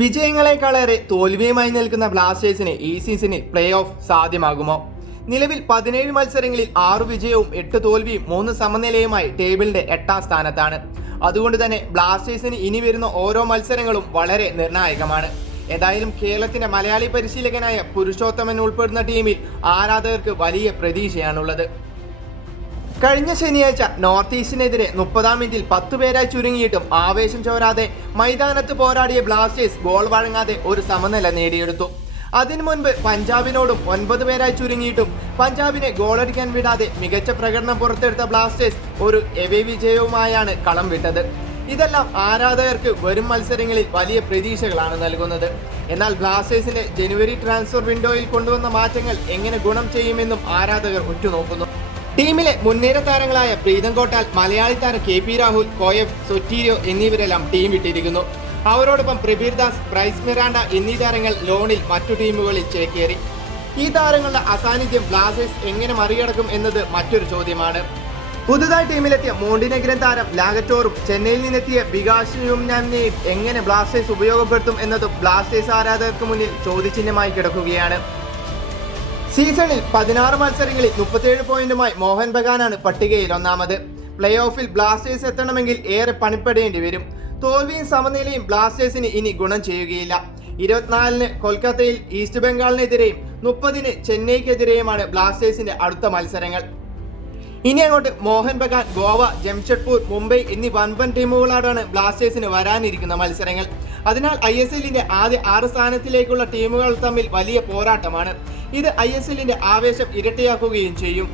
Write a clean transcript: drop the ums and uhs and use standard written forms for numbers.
വിജയങ്ങളെക്കാളേറെ തോൽവിയുമായി നിൽക്കുന്ന ബ്ലാസ്റ്റേഴ്സിന് ഈ സീസണിൽ പ്ലേ ഓഫ് സാധ്യമാകുമോ? നിലവിൽ 17 മത്സരങ്ങളിൽ 6 വിജയവും 8 തോൽവിയും 3 സമനിലയുമായി ടേബിളിന്റെ 8ാം സ്ഥാനത്താണ്. അതുകൊണ്ട് തന്നെ ബ്ലാസ്റ്റേഴ്സിന് ഇനി വരുന്ന ഓരോ മത്സരങ്ങളും വളരെ നിർണായകമാണ്. ഏതായാലും കേരളത്തിന്റെ മലയാളി പരിശീലകനായ പുരുഷോത്തമൻ ഉൾപ്പെടുന്ന ടീമിൽ ആരാധകർക്ക് വലിയ പ്രതീക്ഷയാണുള്ളത്. കഴിഞ്ഞ ശനിയാഴ്ച നോർത്ത് ഈസ്റ്റിനെതിരെ 30-ാം മിനിറ്റിൽ 10 പേരായി ചുരുങ്ങിയിട്ടും ആവേശം ചോരാതെ മൈതാനത്ത് പോരാടിയ ബ്ലാസ്റ്റേഴ്സ് ഗോൾ വഴങ്ങാതെ ഒരു സമനില നേടിയെടുത്തു. അതിനു മുൻപ് പഞ്ചാബിനോടും 9 പേരായി ചുരുങ്ങിയിട്ടും പഞ്ചാബിനെ ഗോളടിക്കാൻ വിടാതെ മികച്ച പ്രകടനം പുറത്തെടുത്ത ബ്ലാസ്റ്റേഴ്സ് ഒരു എവേ വിജയവുമായാണ് കളം വിട്ടത്. ഇതെല്ലാം ആരാധകർക്ക് വരും മത്സരങ്ങളിൽ വലിയ പ്രതീക്ഷകളാണ് നൽകുന്നത്. എന്നാൽ ബ്ലാസ്റ്റേഴ്സിന്റെ ജനുവരി ട്രാൻസ്ഫർ വിൻഡോയിൽ കൊണ്ടുവന്ന മാറ്റങ്ങൾ എങ്ങനെ ഗുണം ചെയ്യുമെന്നും ആരാധകർ ഉറ്റുനോക്കുന്നു. ടീമിലെ മുൻനിര താരങ്ങളായ പ്രീതം കോട്ടാൽ, മലയാളി താരം KP Rahul, Coeff, Sotirio എന്നിവരെല്ലാം team വിട്ടിരിക്കുന്നു. അവരോടൊപ്പം പ്രബീർ ദാസ്, ബ്രൈസ് മിറാണ്ട എന്നീ താരങ്ങൾ ലോണിൽ മറ്റു ടീമുകളിൽ ചേക്കേറി. ഈ താരങ്ങളുടെ അസാന്നിധ്യം ബ്ലാസ്റ്റേഴ്സ് എങ്ങനെ മറികടക്കും എന്നത് മറ്റൊരു ചോദ്യമാണ്. പുതുതായി ടീമിലെത്തിയ മോണ്ടിനെഗ്രൻ താരം ലാഗറ്റോറും ചെന്നൈയിൽ നിന്നെത്തിയ ബികാഷ് യുംനാമിനെയും എങ്ങനെ ബ്ലാസ്റ്റേഴ്സ് ഉപയോഗപ്പെടുത്തും എന്നതും ബ്ലാസ്റ്റേഴ്സ് ആരാധകർക്ക് മുന്നിൽ ചോദ്യചിഹ്നമായി കിടക്കുകയാണ്. സീസണിൽ 16 മത്സരങ്ങളിൽ 37 പോയിന്റുമായി മോഹൻ ബഗാനാണ് പട്ടികയിൽ ഒന്നാമത്. പ്ലേ ഓഫിൽ ബ്ലാസ്റ്റേഴ്സ് എത്തണമെങ്കിൽ ഏറെ പണിപ്പെടേണ്ടി വരും. തോൽവിയും സമനിലയും ബ്ലാസ്റ്റേഴ്സിന് ഇനി ഗുണം ചെയ്യുകയില്ല. 24-ന് കൊൽക്കത്തയിൽ ഈസ്റ്റ് ബംഗാളിനെതിരെയും 30-ന് ചെന്നൈക്കെതിരെയുമാണ് ബ്ലാസ്റ്റേഴ്സിന്റെ അടുത്ത മത്സരങ്ങൾ. ഇനി അങ്ങോട്ട് മോഹൻ ബഗാൻ, ഗോവ, ജംഷഡ്പൂർ, മുംബൈ എന്നീ വൻപൻ ടീമുകളോടാണ് ബ്ലാസ്റ്റേഴ്സിന് വരാനിരിക്കുന്ന മത്സരങ്ങൾ. അതിനാൽ ISLന്റെ ആദ്യ 6 സ്ഥാനത്തിലേക്കുള്ള ടീമുകൾ തമ്മിൽ വലിയ പോരാട്ടമാണ്. ഇത് ISLന്റെ ആവേശം ഇരട്ടിയാക്കുകയും ചെയ്യും.